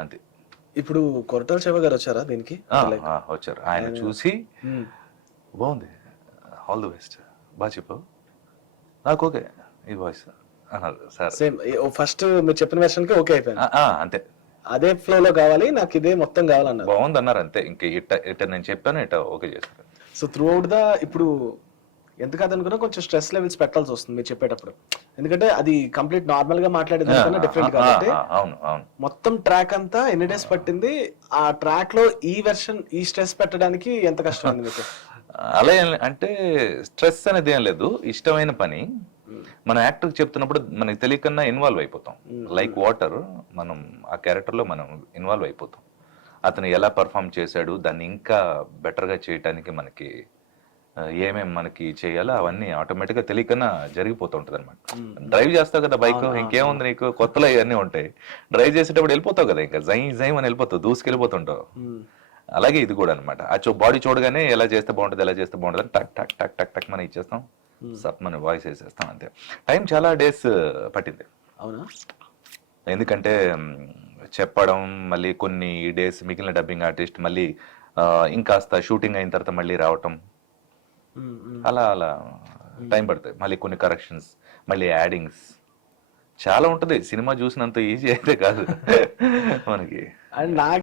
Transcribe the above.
అంతే. ఇప్పుడు కొరటాల శివ గారు వచ్చారా దీనికి? వచ్చారు. ఆయన చూసి బాగుంది, ఆల్ ది బెస్ట్, బాగా చెప్పావు, నాకు ఓకే ఈ వాయిస్ అన్నారు సార్. సేమ్ ఫస్ట్ మీరు చెప్పిన వెర్షన్ కి ఓకే అయిపోయింది. అంతే, అదే ఫ్లో లో కావాలి నాకు, ఇదే మొత్తం కావాలన్నారు. బాగుంది అన్నారు అంతే. ఇంకా ఇట్ట నేను చెప్పాను, ఇట్ట ఓకే చేశారు. సో త్రూ అవుట్ ద ఇప్పుడు ఎంత కాదనుకున్నా కొంచెం స్ట్రెస్ లెవెల్స్ పెట్టాల్సి వస్తుంది మీరు చెప్పేటప్పుడు, ఎందుకంటే అది కంప్లీట్ నార్మల్ గా మాట్లాడేదానికన్నా డిఫరెంట్ కాబట్టి. అవును అవును. మొత్తం ట్రాక్ అంతా ఎన్ని డేస్ పట్టింది? ఆ ట్రాక్ లో ఈ వెర్షన్ ఈ స్ట్రెస్ పెట్టడానికి ఎంత కష్టమైంది మీకు? అలా అంటే స్ట్రెస్ అనేది ఏం లేదు, ఇష్టమైన పని. మన యాక్టర్ చెప్తున్నప్పుడు మనకి తెలియకన్నా ఇన్వాల్వ్ అయిపోతాం. లైక్ వాటర్, మనం ఆ క్యారెక్టర్ లో మనం ఇన్వాల్వ్ అయిపోతాం. అతను ఎలా పర్ఫామ్ చేశాడు, దాన్ని ఇంకా బెటర్ గా చేయడానికి మనకి ఏమేమి మనకి చేయాలో అవన్నీ ఆటోమేటిక్ గా తెలియకన్నా జరిగిపోతూ ఉంటది అనమాట. డ్రైవ్ చేస్తావు కదా బైక్, ఇంకేముంది నీకు, కొత్తలో ఇవన్నీ ఉంటాయి. డ్రైవ్ చేసేటప్పుడు వెళ్ళిపోతావు కదా, ఇంకా జై జై అని వెళ్ళిపోతావు, దూసుకెళ్ళిపోతుంటావు. అలాగే ఇది కూడా అనమాట. ఆ బాడీ చూడగానే ఎలా చేస్తే బాగుంటుంది, ఎలా చేస్తే బాగుంటుంది, టక్ టక్ టక్ టక్ టక్ మనం ఇచ్చేస్తాం, సప్ మన వాయిస్ వేసేస్తాం అంతే. టైం చాలా డేస్ పట్టింది. అవునా? ఎందుకంటే చెప్పడం, మళ్ళీ కొన్ని డేస్ మిగిలిన డబ్బింగ్ ఆర్టిస్ట్ మళ్ళీ ఇంకాస్త షూటింగ్ అయిన తర్వాత మళ్ళీ రావటం, అలా అలా టైం పడుతుంది. మళ్ళీ కొన్ని కరెక్షన్స్, మళ్ళీ యాడింగ్స్, చాలా ఉంటుంది. సినిమా చూసినంత ఈజీ అయితే కాదు మనకి. అండ్ నాకు